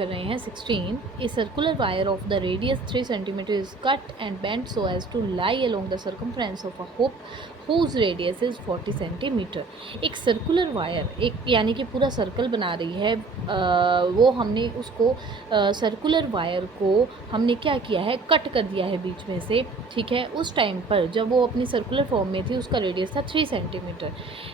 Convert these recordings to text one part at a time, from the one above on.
कर रहे हैं 16। A circular wire of the radius 3 centimetre is cut and bent so as to lie along the circumference of a hoop whose radius is 40 centimetre. एक circular wire, एक यानी कि पूरा circle बना रही है, वो हमने उसको सर्कुलर वायर को हमने क्या किया है, कट कर दिया है बीच में से, ठीक है। उस टाइम पर जब वो अपनी सर्कुलर फॉर्म में थी उसका रेडियस था 3 सेंटीमीटर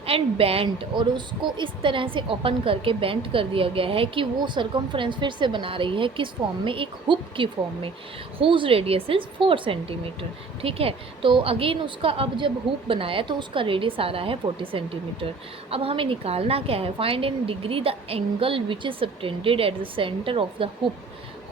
एंड बेंट, और उसको इस तरह से ओपन करके बेंट कर दिया गया है कि वो सर्कमफ्रेंस फिर से बना रही है किस फॉर्म में, एक हुप की फॉर्म में, हुज रेडियस इज़ 4 सेंटीमीटर, ठीक है। तो अगेन उसका अब जब हुप बनाया तो उसका रेडियस आ रहा है 40 सेंटीमीटर। अब हमें निकालना क्या है, find in degree the angle which is subtended at the centre of the hoop.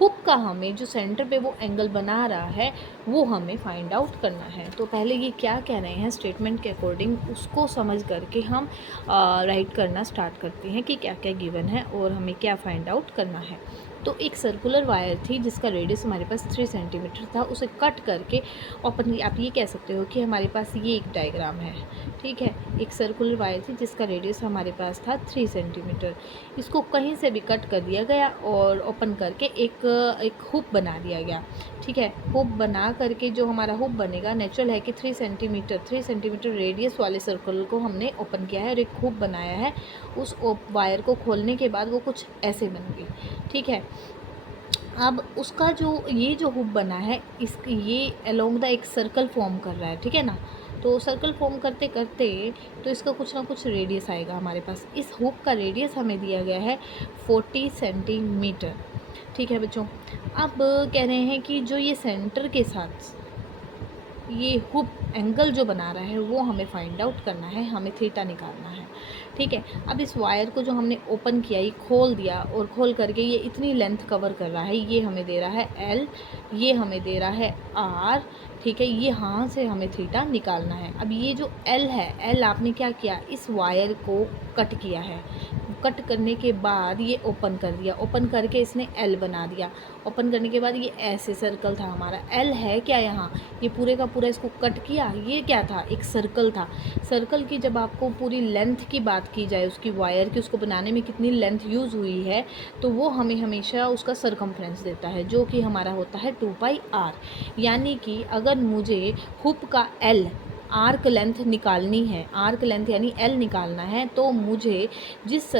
Hoop का हमें जो सेंटर पे वो एंगल बना रहा है वो हमें फाइंड आउट करना है। तो पहले ये क्या कह रहे हैं स्टेटमेंट के अकॉर्डिंग उसको समझ करके हम राइट करना स्टार्ट करते हैं कि क्या क्या गिवन है और हमें क्या फाइंड आउट करना है। तो एक सर्कुलर वायर थी जिसका रेडियस हमारे पास 3 सेंटीमीटर था, उसे कट करके ओपन, आप ये कह सकते हो कि हमारे पास ये एक डायग्राम है, ठीक है। एक सर्कुलर वायर थी जिसका रेडियस हमारे पास था 3 सेंटीमीटर, इसको कहीं से भी कट कर दिया गया और ओपन करके एक हुप बना दिया गया, ठीक है। हुप बना करके जो हमारा हुप बनेगा, नेचुरल है कि 3 सेंटीमीटर रेडियस वाले सर्कल को हमने ओपन किया है और एक हुप बनाया है। उस वायर को खोलने के बाद वो कुछ ऐसे बन गई, ठीक है। अब उसका जो हुप बना है, ये अलोंग द एक सर्कल फॉर्म कर रहा है, ठीक है ना। तो सर्कल फॉर्म करते करते तो इसका कुछ ना कुछ रेडियस आएगा हमारे पास। इस हुप का रेडियस हमें दिया गया है 40 सेंटीमीटर, ठीक है बच्चों। अब कह रहे हैं कि जो ये सेंटर के साथ ये हुप एंगल जो बना रहा है वो हमें फाइंड आउट करना है, हमें थीटा निकालना है, ठीक है। अब इस वायर को जो हमने ओपन किया, ये खोल दिया और खोल करके ये इतनी लेंथ कवर कर रहा है, ये हमें दे रहा है एल, ये हमें दे रहा है आर, ठीक है। ये यहाँ से हमें थीटा निकालना है। अब ये जो एल है, एल आपने क्या किया, इस वायर को कट किया है, कट करने के बाद ये ओपन कर दिया, ओपन करके इसने एल बना दिया। ओपन करने के बाद ये ऐसे सर्कल था हमारा, एल है क्या यहाँ, ये पूरे का पूरा इसको कट किया, ये क्या था, एक सर्कल था। सर्कल की जब आपको पूरी लेंथ की बात की जाए, उसकी वायर की, उसको बनाने में कितनी लेंथ यूज़ हुई है, तो वो हमें हमेशा उसका सरकमफ्रेंस देता है, जो कि हमारा होता है 2πr। यानी कि अगर मुझे हुप का एल आर्क लेंथ निकालनी है, आर्क लेंथ यानी एल निकालना है, तो मुझे जिस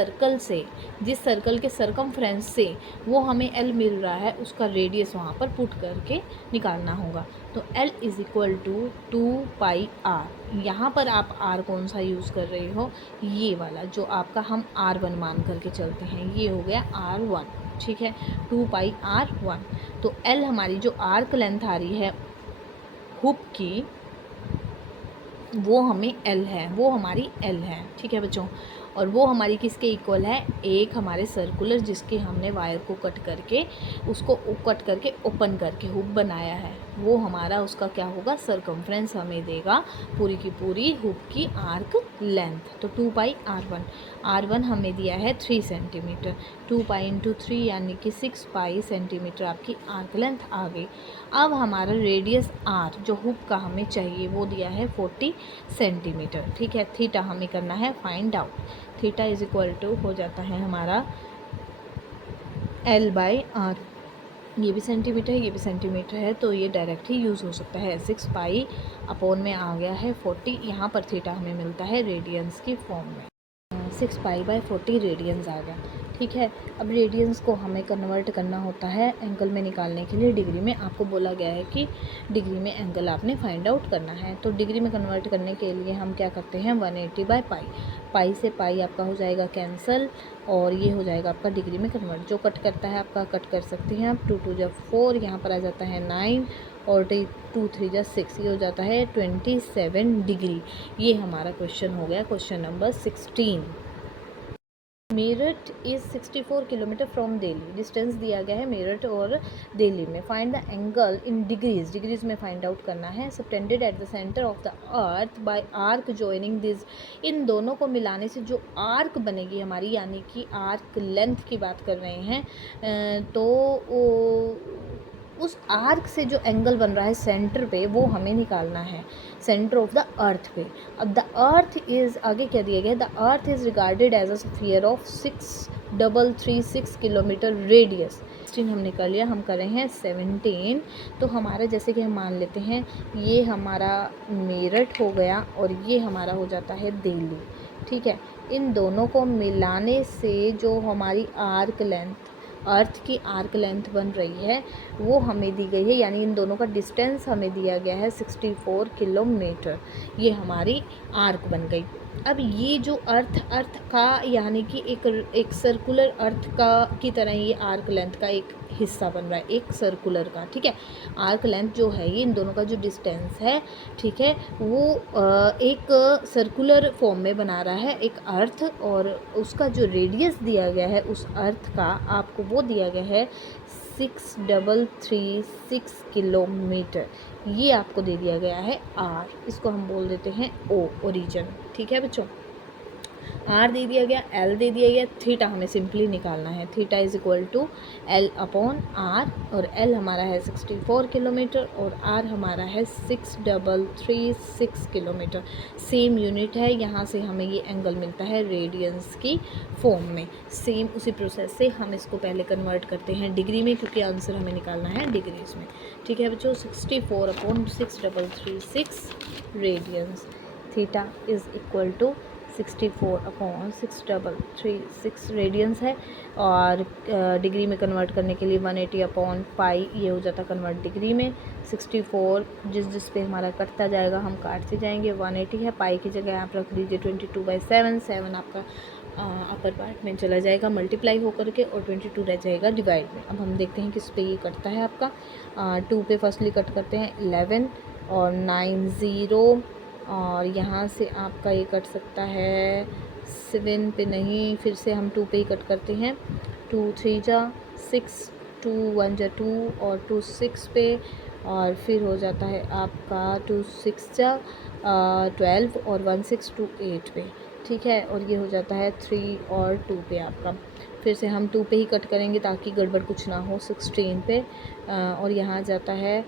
सर्कल के सरकमफ्रेंस से वो हमें एल मिल रहा है उसका रेडियस वहाँ पर पुट करके निकालना होगा। तो L is equal to 2πr। यहाँ पर आप R कौन सा यूज़ कर रहे हो, ये वाला जो आपका हम R1 मान करके चलते हैं, ये हो गया R1, ठीक है, 2πr1। तो L हमारी जो आर्क लेंथ आ रही है हुप की, वो हमें L है, वो हमारी L है, ठीक है बच्चों। और वो हमारी किसके इक्वल है, एक हमारे सर्कुलर जिसके हमने वायर को कट करके उसको कट करके ओपन करके हुप बनाया है, वो हमारा उसका क्या होगा, सरकमफ्रेंस हमें देगा पूरी की पूरी हुप की आर्क लेंथ। तो 2πr1, R1 हमें दिया है 3 सेंटीमीटर, 2π × 3 यानी कि 6π सेंटीमीटर आपकी आर्क लेंथ आ गई। अब हमारा रेडियस R जो हुप का हमें चाहिए वो दिया है 40 सेंटीमीटर, ठीक है। थीटा हमें करना है find out, theta is equal to हो जाता है हमारा L/R। ये भी सेंटीमीटर है, ये भी सेंटीमीटर है, तो ये डायरेक्ट ही यूज़ हो सकता है। 6π अपॉन में आ गया है 40, यहाँ पर थीटा हमें मिलता है रेडियंस की फॉर्म में, 6π/40 रेडियंस आ गया, ठीक है। अब रेडियंस को हमें कन्वर्ट करना होता है एंगल में निकालने के लिए डिग्री में। आपको बोला गया है कि डिग्री में एंगल आपने फाइंड आउट करना है, तो डिग्री में कन्वर्ट करने के लिए हम क्या करते हैं, 180/π, पाई से पाई आपका हो जाएगा कैंसिल और ये हो जाएगा आपका डिग्री में कन्वर्ट। जो कट करता है आपका कट कर सकते हैं आप, 2 × 2 = 4, यहाँ पर आ जाता है 9 और 2 × 3 = 6, ये हो जाता है 27 डिग्री। ये हमारा क्वेश्चन हो गया, question number 16। Meerut is 64 kilometre from Delhi, distance दिया गया है मेरठ और दिल्ली में। Find the angle in degrees में फाइंड आउट करना है। Subtended at the centre of the earth by arc joining this, इन दोनों को मिलाने से जो आर्क बनेगी हमारी, यानी कि आर्क लेंथ की बात कर रहे हैं, तो उस आर्क से जो एंगल बन रहा है सेंटर पे वो हमें निकालना है, सेंटर ऑफ द अर्थ पे। अब द अर्थ इज़, आगे क्या दिया गया, the earth is regarded as a sphere of 6 63336 kilometre radius. 16 हमने कर लिया, हम कर रहे हैं 17। तो हमारा जैसे कि हम मान लेते हैं ये हमारा मेरठ हो गया और ये हमारा हो जाता है दिल्ली, ठीक है। इन दोनों को मिलाने से जो हमारी आर्क लेंथ, अर्थ की आर्क लेंथ बन रही है वो हमें दी गई है, यानी इन दोनों का डिस्टेंस हमें दिया गया है 64 किलोमीटर। ये हमारी आर्क बन गई। अब ये जो अर्थ का यानी कि एक सर्कुलर अर्थ का की तरह ये आर्क लेंथ का एक हिस्सा बन रहा है, एक सर्कुलर का, ठीक है। आर्क लेंथ जो है ये इन दोनों का जो डिस्टेंस है, ठीक है, वो एक सर्कुलर फॉर्म में बना रहा है एक अर्थ, और उसका जो रेडियस दिया गया है उस अर्थ का आपको वो दिया गया है 6336 किलोमीटर। ये आपको दे दिया गया है आर, इसको हम बोल देते हैं ओ, ओरिजिन, ठीक है बच्चों। आर दे दिया गया, एल दे दिया गया, थीटा हमें सिंपली निकालना है। Theta is equal to L upon R, और एल हमारा है 64 किलोमीटर और आर हमारा है 6336 किलोमीटर। सेम यूनिट है, यहाँ से हमें ये एंगल मिलता है रेडियंस की फॉर्म में। सेम उसी प्रोसेस से हम इसको पहले कन्वर्ट करते हैं डिग्री में, क्योंकि आंसर हमें निकालना है डिग्रीज में, ठीक है बच्चों। 64 upon 6336 radians. Theta is equal to 64 upon 6336 radians है, और डिग्री में कन्वर्ट करने के लिए 180 अपॉन पाई ये हो जाता कन्वर्ट डिग्री में। 64 जिस पे हमारा कटता जाएगा हम काटते जाएंगे, 180 है, पाई की जगह आप रख लीजिए 22/7, 7 आपका अपर पार्ट में चला जाएगा मल्टीप्लाई होकर के, और 22 रह जाएगा डिवाइड में। अब हम देखते हैं किस पे ये कटता है आपका। 2 पे फर्स्टली कट करते हैं 11 और 9 0, और यहाँ से आपका ये कट सकता है 7 पे नहीं, फिर से हम 2 पे ही कट करते हैं। 2 3 जा 6, 2 1 जा 2 और 2 6 पे, और फिर हो जाता है आपका 2 6 जा 12 और 1 6 2 8 पे, ठीक है। और ये हो जाता है 3 और 2 पे आपका। फिर से हम 2 पे ही कट करेंगे ताकि गड़बड़ कुछ ना हो 16 पे, और यहाँ जाता है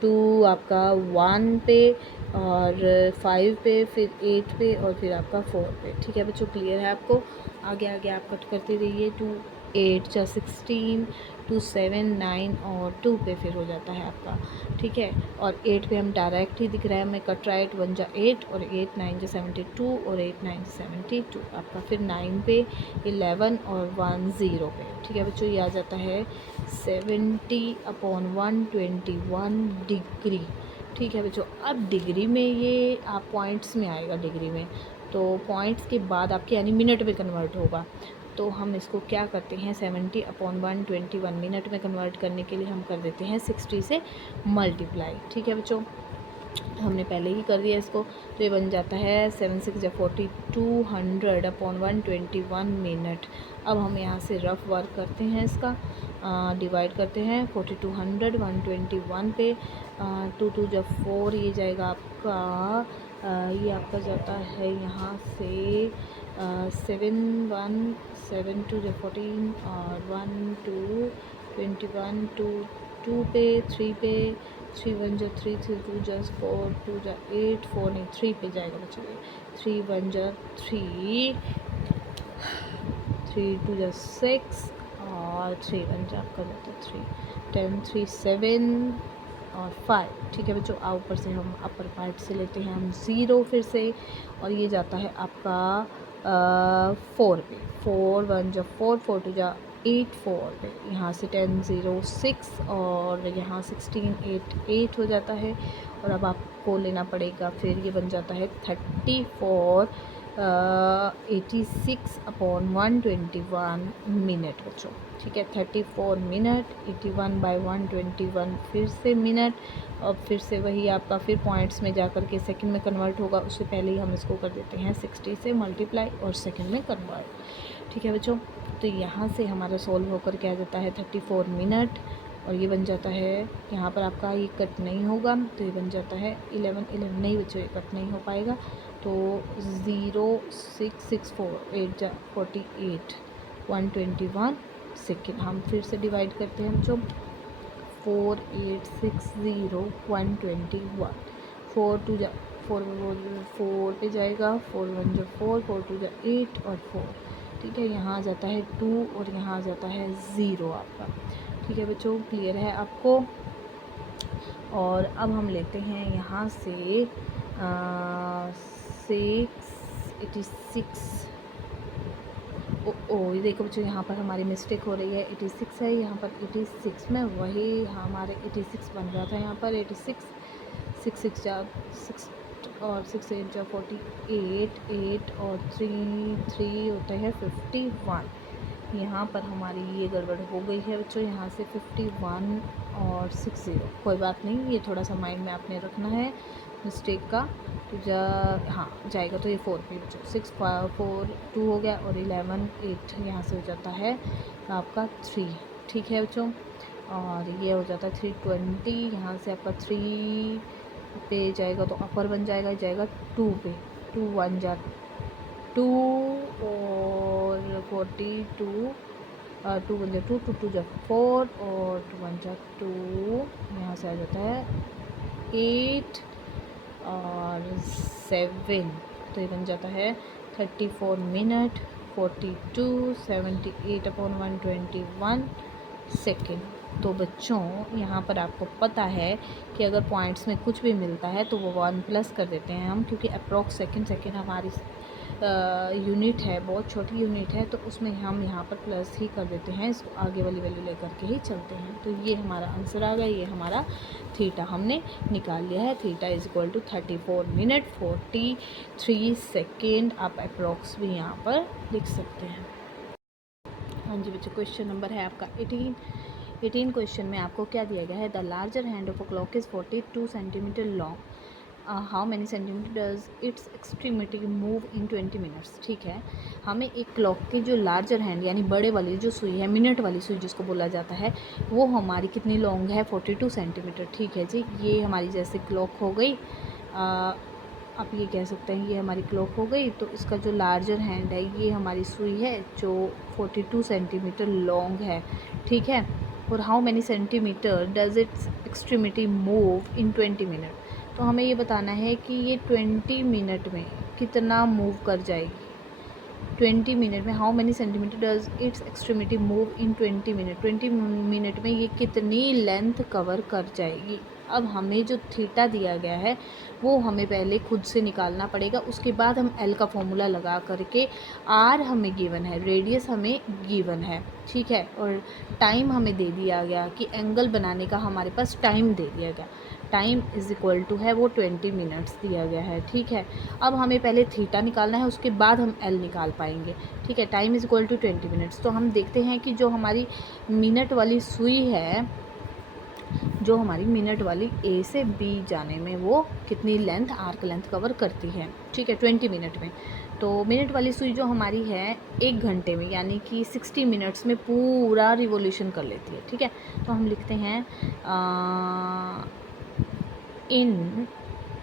2 आपका 1 पे और 5 पे, फिर 8 पे और फिर आपका 4 पे, ठीक है बच्चों। क्लियर है आपको? आगे आगे आप कट करते रहिए। 2 8 जा 16, 2 7 9 और 2 पे फिर हो जाता है आपका, ठीक है। और 8 पे हम डायरेक्ट ही दिख रहा है हमें कट राइट, 1 जा 8 और 8 9 जा 72 और 8 9 जा 72 आपका। फिर 9 पे 11 और 1 0 पे, ठीक है बच्चों। ये आ जाता है 70 अपॉन 121 डिग्री, ठीक है बच्चों। अब डिग्री में ये आप पॉइंट्स में आएगा डिग्री में, तो पॉइंट्स के बाद आपके यानी मिनट में कन्वर्ट होगा। तो हम इसको क्या करते हैं 70 अपॉन 121 मिनट में कन्वर्ट करने के लिए हम कर देते हैं 60 से मल्टीप्लाई, ठीक है बच्चों। हमने पहले ही कर दिया इसको, तो ये बन जाता है 7 6 या 4200 अपॉन 121 मिनट। अब हम यहाँ से रफ वर्क करते हैं इसका, डिवाइड करते हैं 4200 121 पे, 2 2 जा 4, ये जाएगा आपका ये आपका जाता है यहाँ से 7 1 7 2 जा 14 और 1 2 21 2 2 पे 3 पे 3 1 जा 3 3 2 जा 4 2 जा 8 4 नहीं 3 पे जाएगा बच्चों। 3 1 जा 3 3 2 जा 6 और 3 1 जा आपका जाता है 3 10 3 7 और 5, ठीक है बच्चों। ऊपर से हम अपर पार्ट से लेते हैं हम 0 फिर से, और ये जाता है आपका 4 पे। 4 1 जा 4 4 2 जा 8 4 पे, यहाँ से 10 0 6 और यहाँ 16 8 8 हो जाता है। और अब आपको लेना पड़ेगा, फिर ये बन जाता है 34 86 अपॉन 121 मिनट बच्चों, ठीक है। 34 मिनट 81/121 फिर से मिनट, और फिर से वही आपका फिर पॉइंट्स में जाकर के सेकंड में कन्वर्ट होगा। उससे पहले ही हम इसको कर देते हैं 60 से मल्टीप्लाई और सेकंड में कन्वर्ट, ठीक है बच्चों। तो यहाँ से हमारा सॉल्व होकर क्या जाता है 34 मिनट, और ये बन जाता है यहाँ पर आपका ये कट नहीं होगा, तो ये बन जाता है 11 11 नहीं बच्चों, ये कट नहीं हो पाएगा। तो 0 6 6 4 8 जा 48 121 सेकेंड। हम फिर से डिवाइड करते हैं बच्चों, 4 8 6 0 121 4 2 जा 4 4 पे जाएगा, 4 1 जा 4 4 2 जा 8 और 4 ठीक है, यहाँ आ जाता है 2 और यहाँ आ जाता है 0 आपका। ठीक है बच्चों, क्लियर है आपको। और अब हम लेते हैं यहाँ से 686। ये देखो बच्चों, यहाँ पर हमारी मिस्टेक हो रही है, 86 है, यहाँ पर 86 में वही हमारे 86 बन रहा था, यहाँ पर 86, 6 जा 6 और 6 8 जा 48, 8 और 3 होता है 51। यहाँ पर हमारी ये गड़बड़ हो गई है बच्चों, यहाँ से 51 और 60। कोई बात नहीं, ये थोड़ा सा माइंड में आपने रखना है मिस्टेक का। तो हाँ जाएगा, तो ये 4 पे बच्चों 6 4 2 हो गया और 11 8 यहाँ से हो जाता है आपका 3। ठीक है बच्चों, और ये हो जाता है 320, यहाँ से आपका 3 पे जाएगा तो अपर बन जाएगा, 2 पे, 2 1 जा 2 और 42, 2 1 जा 2, 2 2 जा 4 और 2 1 जा 2, यहाँ से आ जाता है 8 और 7, तो ये बन जाता है 34 मिनट 42 78 अपॉन 121 सेकेंड। तो बच्चों यहाँ पर आपको पता है कि अगर पॉइंट्स में कुछ भी मिलता है तो वो 1 प्लस कर देते हैं हम, क्योंकि अप्रॉक्स सेकेंड हमारी यूनिट है, बहुत छोटी यूनिट है, तो उसमें हम यहाँ पर प्लस ही कर देते हैं, इसको आगे वाली वैल्यू लेकर के ही चलते हैं। तो ये हमारा आंसर आ गया, ये हमारा थीटा हमने निकाल लिया है। Theta is equal to 34 minute 43 second. आप अप्रॉक्स भी यहाँ पर लिख सकते हैं। हाँ जी बच्चों, क्वेश्चन नंबर है आपका 18 क्वेश्चन में आपको क्या दिया गया है? The larger hand of a clock is 42 centimetre long, how many centimetre does it's extremity move in 20 minutes. ठीक है, हमें एक क्लॉक की जो लार्जर हैंड यानी बड़े वाली जो सुई है, मिनट वाली सुई जिसको बोला जाता है, वो हमारी कितनी लॉन्ग है? 42 सेंटीमीटर। ठीक है जी, ये हमारी जैसे क्लॉक हो गई, आप ये कह सकते हैं ये हमारी क्लॉक हो गई। तो इसका जो लार्जर हैंड है, ये हमारी सुई है जो 42 सेंटीमीटर लॉन्ग है। ठीक है, और how many centimetre does it's extremity move in 20 minute. तो हमें ये बताना है कि ये 20 मिनट में कितना मूव कर जाएगी। 20 मिनट में how many centimetre does it's extremity move in 20 minute. 20 minute में ये कितनी लेंथ कवर कर जाएगी। अब हमें जो थीटा दिया गया है वो हमें पहले खुद से निकालना पड़ेगा, उसके बाद हम एल का फॉर्मूला लगा करके, आर हमें गिवन है, रेडियस हमें गिवन है। ठीक है, और टाइम हमें दे दिया गया कि एंगल बनाने का हमारे पास टाइम दे दिया गया, टाइम इज़ इक्वल टू है वो 20 मिनट्स दिया गया है। ठीक है, अब हमें पहले थीटा निकालना है, उसके बाद हम एल निकाल पाएंगे। ठीक है, time is equal to 20 minutes. तो हम देखते हैं कि जो हमारी मिनट वाली सुई है, जो हमारी मिनट वाली ए से बी जाने में वो कितनी लेंथ, आर्क लेंथ कवर करती है। ठीक है, 20 मिनट में। तो मिनट वाली सुई जो हमारी है 1 घंटे में यानी कि 60 मिनट्स में पूरा रिवोल्यूशन कर लेती है। ठीक है, तो हम लिखते हैं इन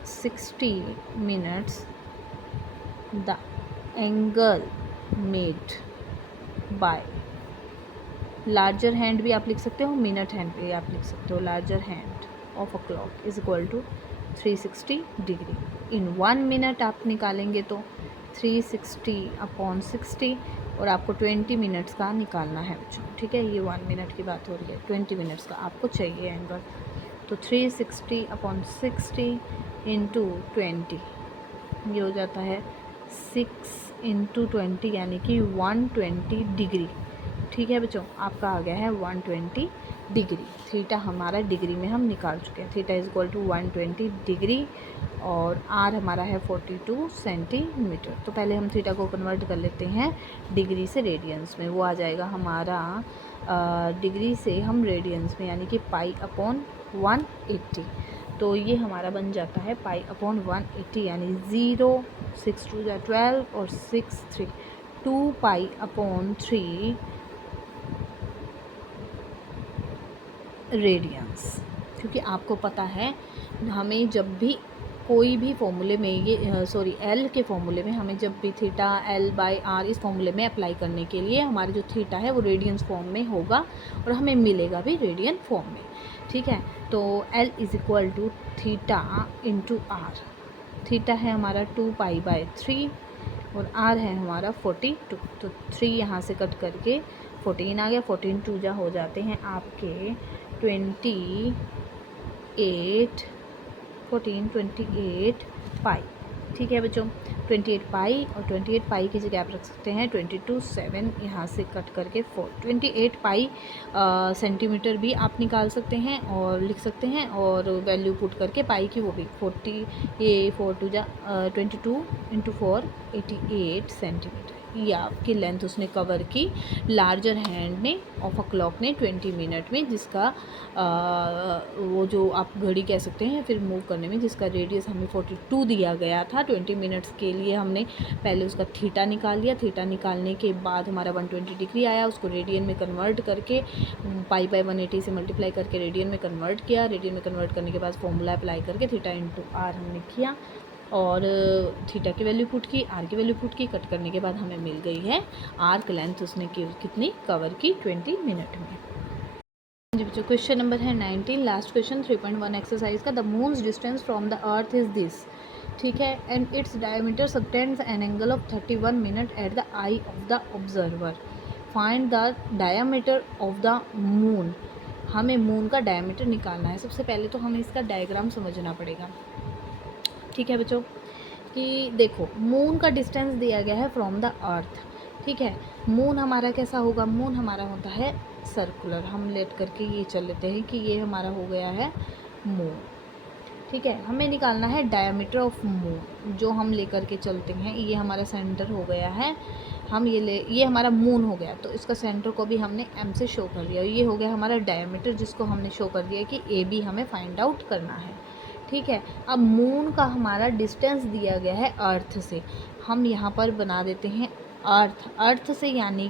60 minutes the angle made by, larger hand भी आप लिख सकते हो, मिनट हैंड भी आप लिख सकते हो, larger hand of a clock is equal to 360 degree. In 1 minute आप निकालेंगे तो 360 अपॉन 60, और आपको 20 मिनट्स का निकालना है बच्चों। ठीक है, ये 1 मिनट की बात हो रही है, 20 मिनट्स का आपको चाहिए एंगल। तो 360 अपॉन 60 इंटू 20, ये हो जाता है 6 इंटू 20 यानी कि 120 डिग्री। ठीक है बच्चों, आपका आ गया है 120 डिग्री। थीटा हमारा डिग्री में हम निकाल चुके हैं, theta is equal to 120 degree, और आर हमारा है 42 सेंटीमीटर। तो पहले हम थीटा को कन्वर्ट कर लेते हैं डिग्री से रेडियंस में, वो आ जाएगा हमारा डिग्री से हम रेडियंस में यानी कि पाई अपॉन 180। तो ये हमारा बन जाता है पाई अपॉन 180 यानी 0 6 2 जा 12 और 6 3 2 पाई अपॉन 3 रेडियंस। क्योंकि आपको पता है हमें जब भी कोई भी फॉर्मूले में ये एल के फॉर्मूले में हमें जब भी थीटा एल बाई आर इस फॉर्मूले में अप्लाई करने के लिए हमारे जो थीटा है वो रेडियंस फॉर्म में होगा और हमें मिलेगा भी रेडियन फॉर्म में। ठीक है, तो L is equal to theta into R. Theta है हमारा 2 पाई बाय 3 और आर है हमारा 42, तो 3 यहाँ से कट करके 14 आ गया। 14 टू जा हो जाते हैं आपके 28, 14 28 पाई। ठीक है बच्चों, 28 पाई, और 28 पाई की जगह आप रख सकते हैं 22 7, यहाँ से कट करके 4। 28 पाई सेंटीमीटर भी आप निकाल सकते हैं और लिख सकते हैं, और वैल्यू पुट करके पाई की वो भी 40, ये 4 टू जा 22 इंटू 4 88 सेंटीमीटर। ये आपकी लेंथ उसने कवर की लार्जर हैंड ने ऑफ अ क्लॉक ने 20 मिनट में, जिसका वो जो आप घड़ी कह सकते हैं फिर मूव करने में, जिसका रेडियस हमें 42 दिया गया था। 20 मिनट्स के लिए हमने पहले उसका थीटा निकाल लिया। थीटा निकालने के बाद हमारा 120 डिग्री आया, उसको रेडियन में कन्वर्ट करके पाई बाय 180 से मल्टीप्लाई करके रेडियन में कन्वर्ट किया। रेडियन में कन्वर्ट करने के बाद फॉर्मूला अप्लाई करके थीटा इंटू आर हमने किया, और थीटा की वैल्यू पुट की, आर की वैल्यू पुट की, कट करने के बाद हमें मिल गई है आर्क लेंथ उसने कितनी कवर की 20 मिनट में। जी बच्चों, क्वेश्चन नंबर है 19, लास्ट क्वेश्चन 3.1 एक्सरसाइज का। The moons distance from the earth is this, ठीक है, and its diameter subtends an angle of 31 minute at the I of the observer. Find the diameter of the moon. हमें moon का diameter निकालना है। सबसे पहले तो हमें इसका डायग्राम समझना पड़ेगा। ठीक है बच्चों, कि देखो मून का डिस्टेंस दिया गया है फ्रॉम द अर्थ। ठीक है, मून हमारा कैसा होगा, मून हमारा होता है सर्कुलर। हम लेट करके ये चल लेते हैं कि ये हमारा हो गया है मून। ठीक है, हमें निकालना है डायमीटर ऑफ मून, जो हम लेकर के चलते हैं। ये हमारा सेंटर हो गया है, हम ये हमारा मून हो गया, तो इसका सेंटर को भी हमने एम से शो कर दिया। ये हो गया हमारा डायमीटर, जिसको हमने शो कर दिया कि ए बी हमें फाइंड आउट करना है। ठीक है, अब मून का हमारा डिस्टेंस दिया गया है अर्थ से। हम यहाँ पर बना देते हैं अर्थ से, यानी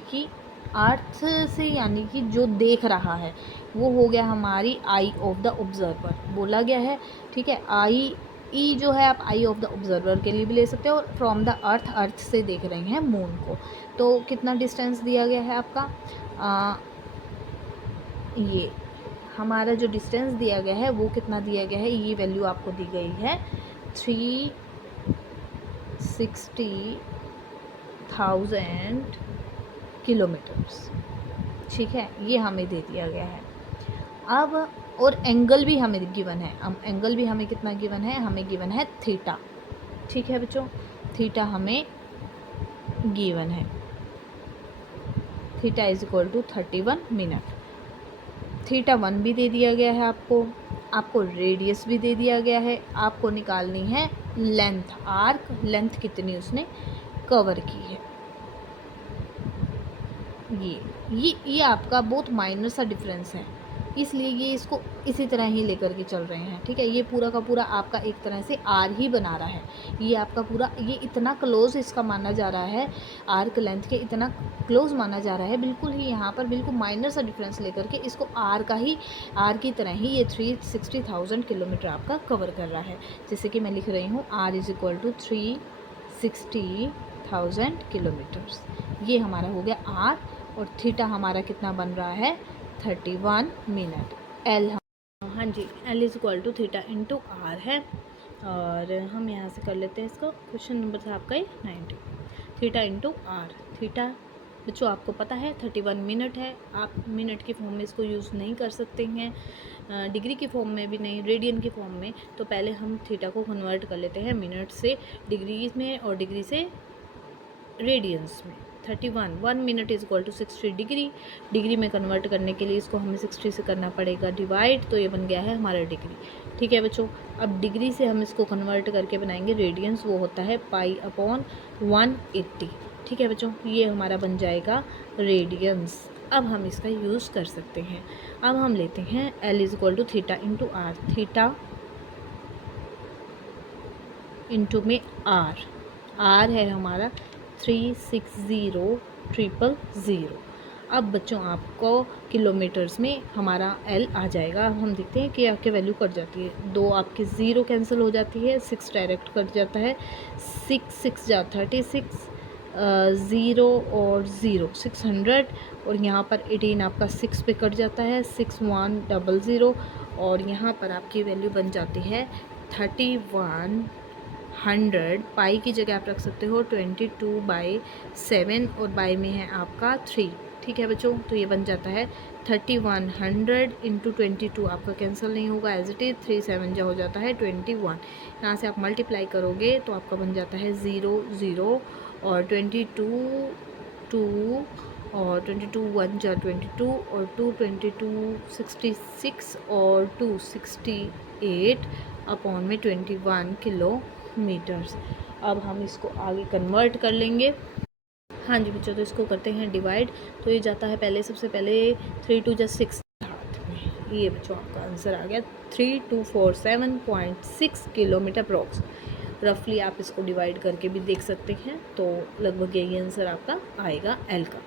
कि जो देख रहा है वो हो गया हमारी आई ऑफ द ऑब्जर्वर बोला गया है। ठीक है, ई जो है आप आई ऑफ द ऑब्जर्वर के लिए भी ले सकते हो, और फ्रॉम द अर्थ से देख रहे हैं मून को। तो कितना डिस्टेंस दिया गया है आपका, ये हमारा जो डिस्टेंस दिया गया है वो कितना दिया गया है, ये वैल्यू आपको दी गई है 360,000 किलोमीटर्स। ठीक है, ये हमें दे दिया गया है। अब और एंगल भी हमें गिवन है। अब एंगल भी हमें कितना गिवन है, हमें गिवन है थीटा। ठीक है बच्चों, थीटा हमें गिवन है, theta is equal to 31 minute. Theta 1 भी दे दिया गया है आपको रेडियस भी दे दिया गया है। आपको निकालनी है लेंथ, आर्क लेंथ कितनी उसने कवर की है। ये आपका बहुत माइनर सा डिफरेंस है, इसलिए ये इसको इसी तरह ही लेकर के चल रहे हैं। ठीक है, ये पूरा का पूरा आपका एक तरह से आर ही बना रहा है। ये आपका पूरा ये इतना क्लोज इसका माना जा रहा है, आर्क लेंथ के इतना क्लोज माना जा रहा है, बिल्कुल ही यहाँ पर बिल्कुल माइनर सा डिफरेंस लेकर के इसको आर की तरह ही ये 360,000 किलोमीटर आपका कवर कर रहा है। जैसे कि मैं लिख रही हूँ R is equal to 360,000 kilometres. ये हमारा हो गया आर, और थीटा हमारा कितना बन रहा है 31 मिनट। एल, हाँ जी, L is equal to theta into R है। और हम यहाँ से कर लेते हैं इसको। क्वेश्चन नंबर था आपका 90, थीटा इंटू आर। थीटा बच्चों आपको पता है 31 मिनट है। आप मिनट की फॉर्म में इसको यूज़ नहीं कर सकते हैं, डिग्री की फॉर्म में भी नहीं, रेडियन की फॉर्म में। तो पहले हम थीटा को कन्वर्ट कर लेते हैं मिनट से डिग्री में, और डिग्री से रेडियंस में। 1 minute is equal to 60 degree. Degree में कन्वर्ट करने के लिए इसको हमें 60 से करना पड़ेगा डिवाइड, तो ये बन गया है हमारा डिग्री। ठीक है बच्चों, अब डिग्री से हम इसको कन्वर्ट करके बनाएंगे रेडियंस, वो होता है पाई अपॉन 180। ठीक है बच्चों, ये हमारा बन जाएगा रेडियंस। अब हम इसका यूज़ कर सकते हैं। अब हम लेते हैं L is equal to theta into R. Theta into में आर है हमारा 360,000। अब बच्चों आपको किलोमीटर्स में हमारा एल आ जाएगा। अब हम देखते हैं कि आपके वैल्यू कट जाती है, 2 आपके 0 कैंसिल हो जाती है, 6 डायरेक्ट कट जाता है, 6 जा 36, 0 और 0 600, और यहाँ पर 18 आपका 6 पे कट जाता है, 6100, और यहाँ पर आपकी वैल्यू बन जाती है 31 100, पाई की जगह आप रख सकते हो 22/7 और बाई में है आपका 3। ठीक है बच्चों, तो ये बन जाता है 3100 इंटू 22, आपका कैंसिल नहीं होगा, एज इट इज़ 3 7 जा हो जाता है 21। यहाँ से आप मल्टीप्लाई करोगे तो आपका बन जाता है 0 0 और 22 2 और 22 1 जा 22 और 2 22 66 और 2 68 अपॉन में 21 किलोमीटर्स। अब हम इसको आगे कन्वर्ट कर लेंगे। हाँ जी बच्चों, तो इसको करते हैं डिवाइड। तो ये जाता है पहले, सबसे पहले 3 2 जा 6 हाथ में। ये बच्चों आपका आंसर आ गया 3247.6 किलोमीटर अप्रॉक्स। रफली आप इसको डिवाइड करके भी देख सकते हैं, तो लगभग यही आंसर आपका आएगा एल का।